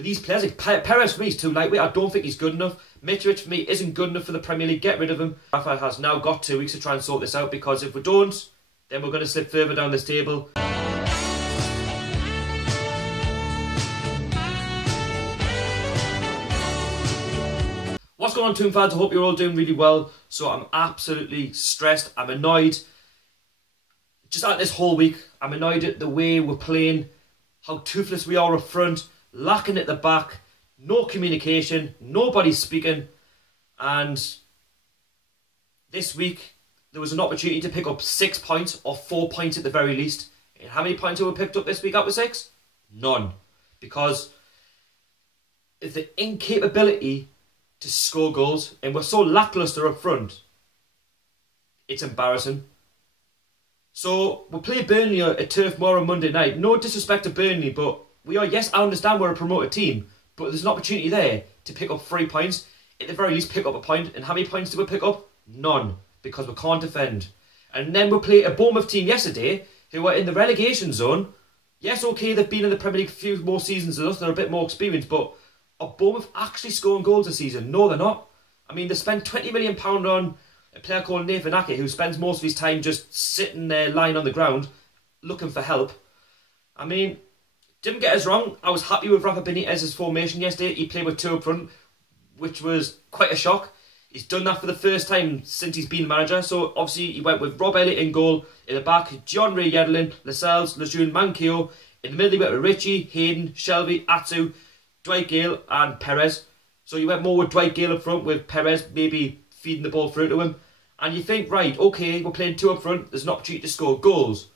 with these players, like Perez for me is too lightweight. I don't think he's good enough. Mitrovic for me isn't good enough for the Premier League. Get rid of him. Rafa has now got 2 weeks to try and sort this out, because if we don't, then we're going to slip further down this table. What's going on, Toon fans? I hope you're all doing really well. So I'm absolutely stressed. I'm annoyed. Just like this whole week, I'm annoyed at the way we're playing, how toothless we are up front, lacking at the back, no communication, nobody speaking. And this week, there was an opportunity to pick up 6 points, or 4 points at the very least. And how many points have we picked up this week out of 6? None. Because of the incapability to score goals, and we're so lacklustre up front, it's embarrassing. So we'll play Burnley at Turf Moor on Monday night. No disrespect to Burnley, but we are, yes, I understand we're a promoted team, but there's an opportunity there to pick up 3 points. At the very least, pick up a point. And how many points did we pick up? None, because we can't defend. And then we'll play a Bournemouth team yesterday who are in the relegation zone. Yes, okay, they've been in the Premier League a few more seasons than us, they're a bit more experienced, but are Bournemouth actually scoring goals this season? No, they're not. I mean, they spent £20 million on a player called Nathan Ake, who spends most of his time just sitting there, lying on the ground, looking for help. I mean, didn't get us wrong, I was happy with Rafa Benitez's formation yesterday. He played with 2 up front, which was quite a shock. He's done that for the first time since he's been manager. So obviously he went with Rob Elliott in goal. In the back, John Ray Yedlin, Lascelles, Lejeune, Manquillo. In the middle he went with Richie, Hayden, Shelby, Atsu, Dwight Gale and Perez. So you went more with Dwight Gale up front, with Perez maybe feeding the ball through to him. And you think, right, okay, we're playing 2 up front, there's an opportunity to score goals.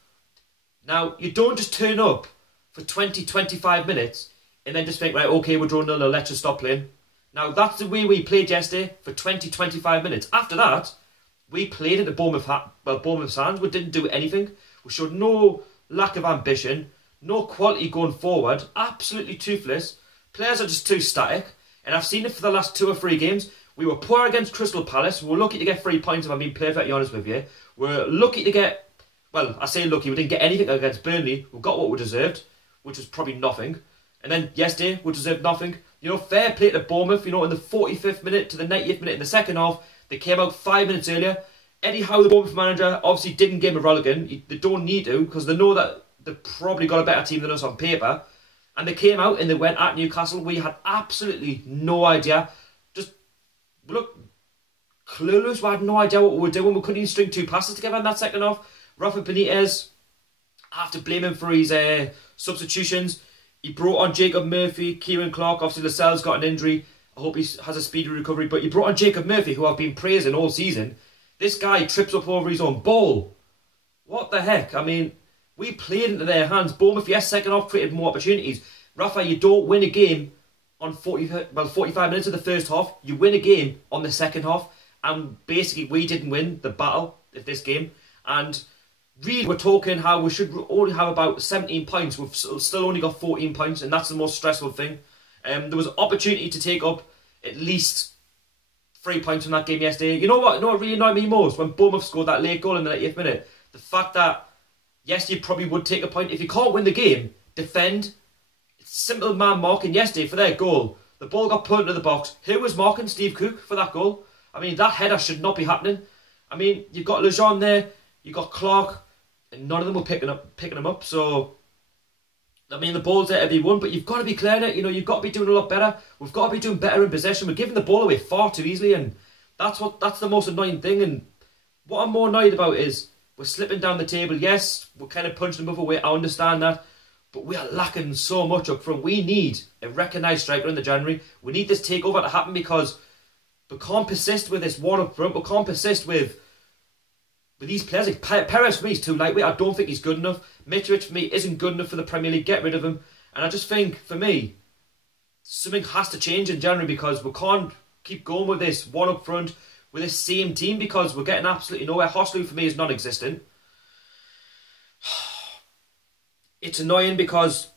Now, you don't just turn up for 20, 25 minutes and then just think, right, okay, we're drawing 0-0, let's just stop playing. Now, that's the way we played yesterday for 20, 25 minutes. After that, we played at the Bournemouth's hands. We didn't do anything. We showed no lack of ambition, no quality going forward, absolutely toothless. Players are just too static, and I've seen it for the last 2 or 3 games. We were poor against Crystal Palace. We were lucky to get 3 points, if I'm being perfectly honest with you. We're lucky to get, well, I say lucky, we didn't get anything against Burnley. We got what we deserved, which was probably nothing. And then yesterday, we deserved nothing. You know, fair play to Bournemouth, you know, in the 45th minute to the 90th minute in the second half, they came out 5 minutes earlier. Eddie Howe, the Bournemouth manager, obviously didn't give him a Rolligan. They don't need to, because they know that they've probably got a better team than us on paper. And they came out and they went at Newcastle. We had absolutely no idea. Just, look, clueless. We had no idea what we were doing. We couldn't even string 2 passes together in that second half. Rafa Benitez, I have to blame him for his substitutions. He brought on Jacob Murphy, Kieran Clark. Obviously, Lascelles got an injury. I hope he has a speedy recovery. But he brought on Jacob Murphy, who I've been praising all season. This guy trips up over his own ball. What the heck? I mean, we played into their hands. Bournemouth, yes, second half created more opportunities. Rafa, you don't win a game on 45 minutes of the first half. You win a game on the second half. And basically, we didn't win the battle of this game. And really, we're talking how we should only have about 17 points. We've still only got 14 points, and that's the most stressful thing. There was an opportunity to take up at least 3 points from that game yesterday. You know what? You know what really annoyed me most? When Bournemouth scored that late goal in the 90th minute. The fact that, yes, you probably would take a point. If you can't win the game, defend. It's simple man marking yesterday for their goal. The ball got put into the box. Who was marking Steve Cook for that goal? I mean, that header should not be happening. I mean, you've got Lejeune there, you've got Clark, and none of them were picking them up. So, I mean, the ball's there to be won, but you've got to be clearing it. You know, you've got to be doing a lot better. We've got to be doing better in possession. We're giving the ball away far too easily, and that's the most annoying thing. And what I'm more annoyed about is we're slipping down the table. Yes, we're kind of punching them away. I understand that. But we are lacking so much up front. We need a recognised striker in the January. We need this takeover to happen, because we can't persist with this one up front. We can't persist with these players. Like Perez for me is too lightweight. I don't think he's good enough. Mitrovic for me isn't good enough for the Premier League. Get rid of him. And I just think, for me, something has to change in January, because we can't keep going with this one up front with this same team, because we're getting absolutely nowhere. Hoslu for me is non-existent. It's annoying because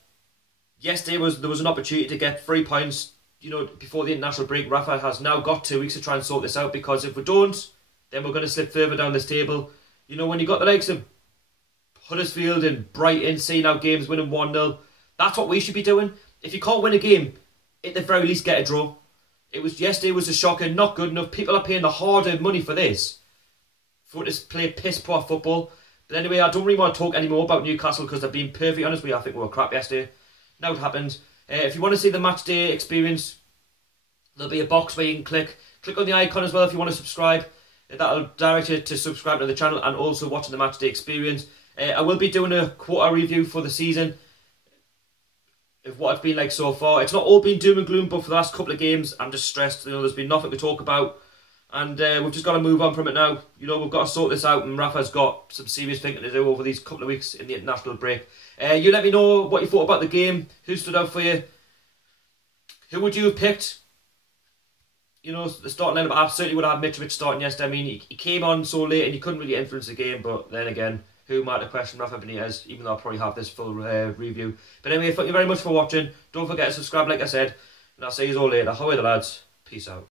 yesterday there was an opportunity to get 3 points, you know, before the international break. Rafa has now got 2 weeks to try and sort this out, because if we don't, then we're going to slip further down this table. You know, when you got the likes of Huddersfield and Brighton seeing out games winning 1-0, that's what we should be doing. If you can't win a game at the very least get a draw. Yesterday was a shocker, not good enough. People are paying the hard-earned money for this. For us to play piss-poor football. But anyway, I don't really want to talk anymore about Newcastle because they've been perfectly honest with you. I think we were crap yesterday. Now it happened. If you want to see the match day experience, there'll be a box where you can click on the icon as well if you want to subscribe. That'll direct you to subscribe to the channel and also watching the match day experience. I will be doing a quarter review for the season of what it's been like so far. It's not all been doom and gloom, but for the last couple of games, I'm just stressed. You know, there's been nothing to talk about, and we've just got to move on from it now. You know, we've got to sort this out, and Rafa's got some serious thinking to do over these couple of weeks in the international break. You let me know what you thought about the game. Who stood out for you? Who would you have picked? You know, the starting lineup, I certainly would have had Mitrovic starting yesterday. I mean, he came on so late and he couldn't really influence the game, but then again, who am I to question Rafa Benitez, even though I'll probably have this full review. But anyway, thank you very much for watching. Don't forget to subscribe, like I said, and I'll see you all later. How are the lads? Peace out.